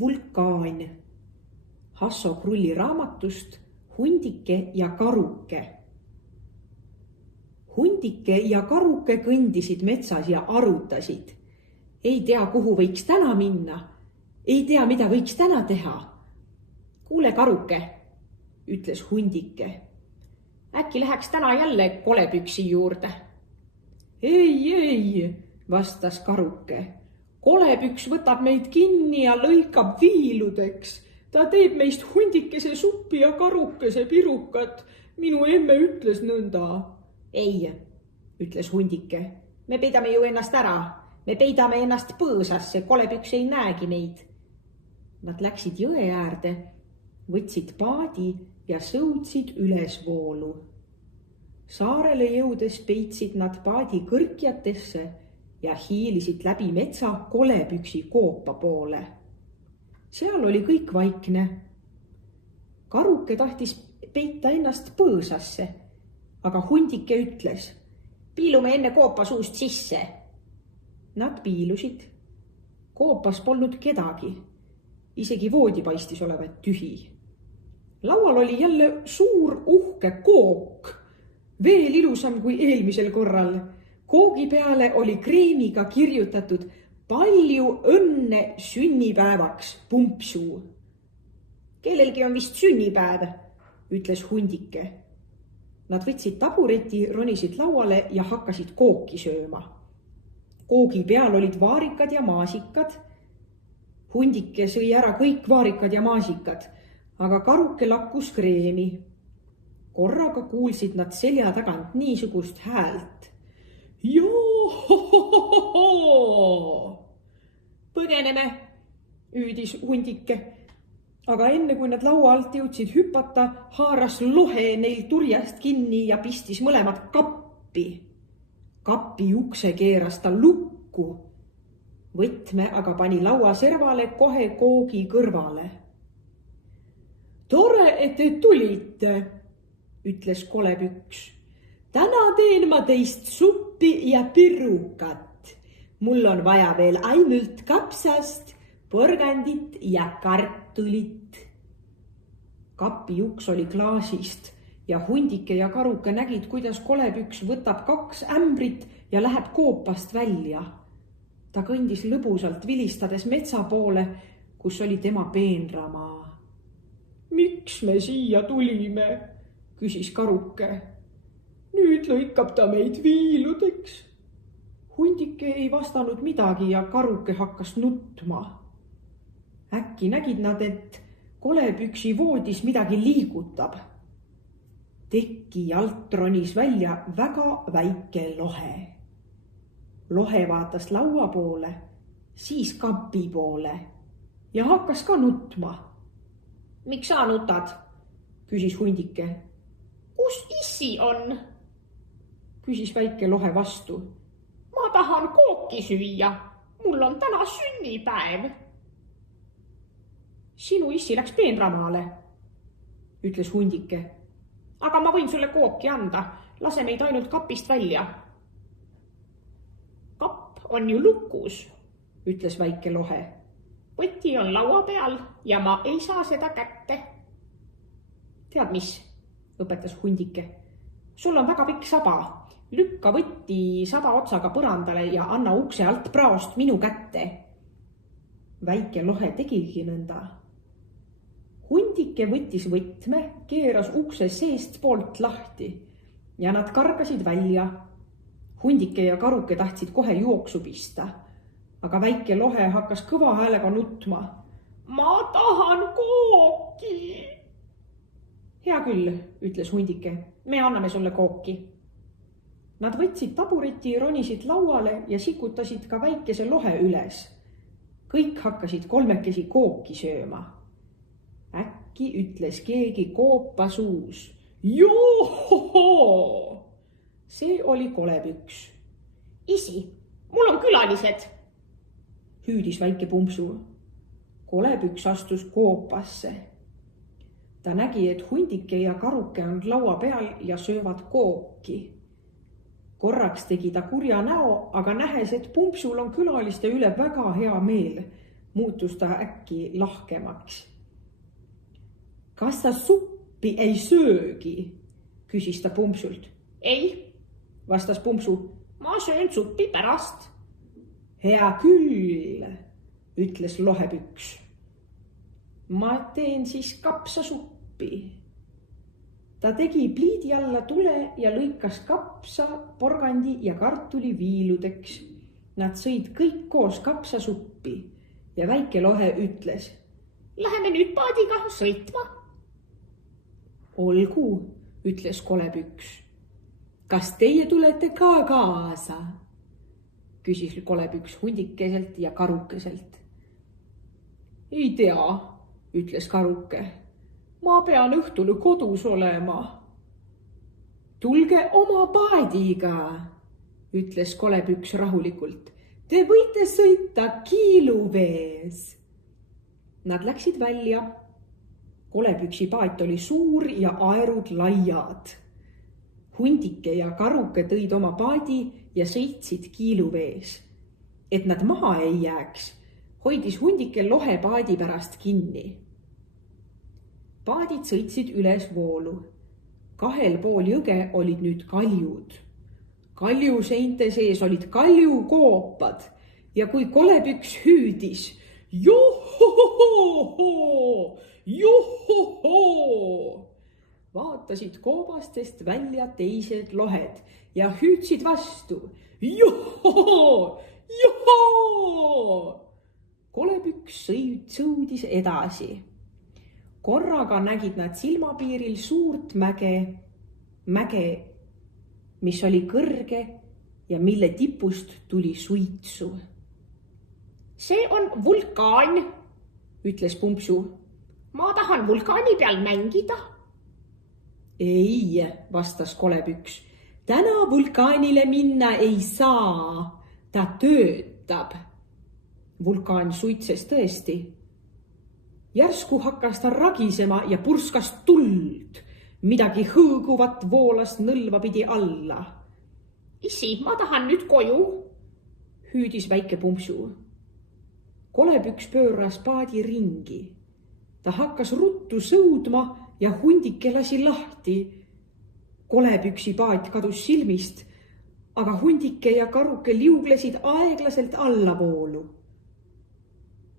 Vulkaan. Hasso Krulli raamatust Hundike ja karuke. Hundike ja karuke kõndisid metsas ja arutasid. Ei tea, kuhu võiks täna minna. Ei tea, mida võiks täna teha. Kuule, karuke, ütles Hundike. Äkki läheks täna jälle kolepüksi juurde? Ei, vastas karuke. Kolepüks võtab meid kinni ja lõikab viiludeks. Ta teeb meist hundikese suppi ja karukese pirukat. Minu emme ütles nõnda. Ei, ütles Hundike. Me peidame ju ennast ära. Me peidame ennast põõsasse, kolepüks ei näegi meid. Nad läksid jõe äärde, võtsid paadi ja sõudsid ülesvoolu. Saarele jõudes peitsid nad paadi kõrkjatesse ja hiilisid läbi metsa kolepüksi koopa poole. Seal oli kõik vaikne. Karuke tahtis peita ennast põõsasse, aga Hundike ütles, piilume enne koopa suust sisse. Nad piilusid. Koopas polnud kedagi. Isegi voodi paistis olevat tühi. Laual oli jälle suur uhke kook, veel ilusam kui eelmisel korral. Koogi peale oli kreemiga kirjutatud palju õnne sünnipäevaks, Pumpsuu. Kellelgi on vist sünnipäev, ütles Hundike. Nad võtsid tabureti, ronisid lauale ja hakkasid kooki sööma. Koogi peal olid vaarikad ja maasikad. Hundike sõi ära kõik vaarikad ja maasikad, aga karuke lakkus kreemi. Korraga kuulsid nad selja tagant niisugust häält. Joo! Põgeneme, hüüdis Hundike. Aga enne kui nad laua alt jõudsid hüpata, haaras lohe neil turjast kinni ja pistis mõlemad kappi. Kapi ukse keeras ta lukku. Võtme aga pani laua servale kohe koogi kõrvale. Tore, et te tulite, ütles kolepüks. Täna teen ma teist suppi ja pirukat. Mul on vaja veel ainult kapsast, porgandit ja kartulit. Kapi uks oli klaasist ja Hundike ja karuke nägid, kuidas kolepüks võtab 2 ämbrit ja läheb koopast välja. Ta kõndis lõbusalt vilistades metsa poole, kus oli tema peenramaa. Miks me siia tulime, küsis karuke. Nüüd lõikab ta meid viiludeks. Hundike ei vastanud midagi ja karuke hakkas nutma. Äkki nägid nad, et kolepüksi voodis midagi liigutab. Teki alt ronis välja väga väike lohe. Lohe vaatas laua poole, siis kapi poole ja hakkas ka nutma. Miks sa nutad, küsis Hundike. Kus issi on? Küsis väike lohe vastu. Ma tahan kooki süüa. Mul on täna sünnipäev. Sinu issi läks peenramaale, ütles Hundike. Aga ma võin sulle kooki anda. Lase meid ainult kapist välja. Kapp on ju lukus, ütles väike lohe. Võti on laua peal ja ma ei saa seda kätte. Tead mis, õpetas Hundike. Sul on väga pikk saba. Lükka võtti saba otsaga põrandale ja anna ukse alt praost minu kätte. Väike lohe tegigi nõnda. Hundike võttis võtme, keeras ukse seest poolt lahti ja nad kargasid välja. Hundike ja karuke tahtsid kohe jooksu pista, aga väike lohe hakkas kõva häälega nutma. Ma tahan kooki! Hea küll, ütles Hundike, me anname sulle kooki. Nad võtsid tabureti, ronisid lauale ja sikutasid ka väikese lohe üles. Kõik hakkasid kolmekesi kooki sööma. Äkki ütles keegi koopa suus. Joo! See oli kolepüks. Isi, mul on külalised, hüüdis väike Pumpsuu. Kolepüks astus koopasse. Ta nägi, et Hundike ja karuke on laua peal ja söövad kooki. Korraks tegi ta kurja näo, aga nähes, et Pumpsul on külaliste üle väga hea meel, muutus ta äkki lahkemaks. Kas sa suppi ei söögi? Küsis ta Pumpsult. Ei, vastas Pumpsu. ma söön suppi pärast. Hea küll, ütles Lohepüks. Ma teen siis kapsasuppi. Ta tegi pliidi alla tule ja lõikas kapsa, porgandi ja kartuli viiludeks. Nad sõid kõik koos kapsasuppi ja väike Lohe ütles. Läheme nüüd paadiga sõitma. Olgu, ütles Kolepüks. Kas teie tulete ka kaasa? Küsis Kolepüks hundikeselt ja karukeselt. Ei tea, ütles karuke. Ma pean õhtul kodus olema. Tulge oma paadiga, ütles Kolepüks rahulikult. Te võite sõita kiiluvees. Nad läksid välja. Kolepüksi paat oli suur ja aerud laiad. Hundike ja karuke tõid oma paadi ja sõitsid kiiluvees. Et nad maha ei jääks, hoidis hundike Lohe paadi pärast kinni. Paadid sõitsid üles voolu. 2 pool jõge olid nüüd kaljud. Kaljuseinte sees olid kaljukoopad ja kui Kolepüks hüüdis Johohoho, johoho, vaatasid koobastest välja teised lohed ja hüüdsid vastu Johoho, joho. Kolepüks sõudis edasi. Korraga nägid nad silmapiiril suurt mäge, mis oli kõrge ja mille tipust tuli suitsu. See on vulkaan, ütles Pumpsu. Ma tahan vulkaani peal mängida. Ei, vastas Kolepüks. Täna vulkaanile minna ei saa, ta töötab. Vulkaan suitses tõesti. Järsku hakkas ta ragisema ja purskas tuld. Midagi hõõguvat voolas nõlva pidi alla. Issi, ma tahan nüüd koju, hüüdis väike Pumpsu. Kolepüks pööras paadi ringi. Ta hakkas ruttu sõudma ja hundike lasi lahti. Kolepüksi paat kadus silmist, aga hundike ja karuke liuglesid aeglaselt allavoolu.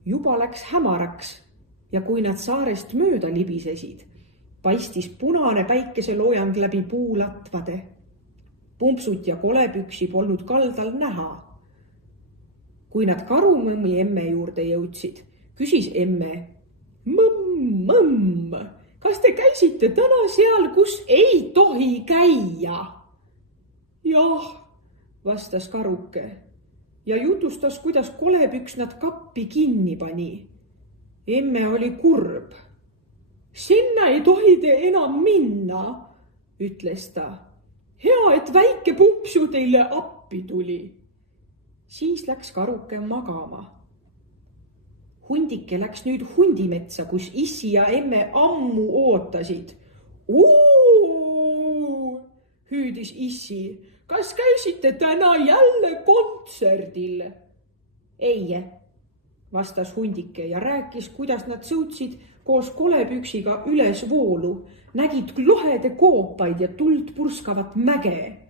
Juba läks hämaraks ja kui nad saarest mööda libisesid, paistis punane päikeseloojang läbi puulatvade. Pumpsut ja Kolepüksi polnud kaldal näha. Kui nad Karumõmmi emme juurde jõudsid, küsis emme. Mõmm, kas te käisite täna seal, kus ei tohi käia? Jah, vastas karuke ja jutustas, kuidas Kolepüks nad kappi kinni pani. Emme oli kurb. Sinna ei tohi te enam minna, ütles ta. Hea, et väike Pumpsu teile appi tuli. Siis läks karuke magama. Hundike läks nüüd hundimetsa, kus issi ja emme ammu ootasid. Hüüdis issi. Kas käisite täna jälle kontserdil? Ei, vastas hundike ja rääkis, kuidas nad sõutsid koos Kolepüksiga üles voolu, nägid lohede koopaid ja tuld purskavat mäge.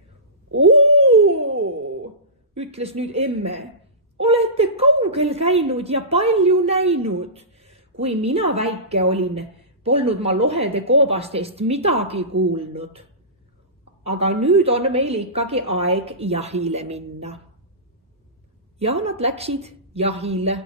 Ütles nüüd emme. Olete kaugel käinud ja palju näinud. Kui mina väike olin, polnud ma lohede koobastest midagi kuulnud. Aga nüüd on meil ikkagi aeg jahile minna. Ja nad läksid jahile.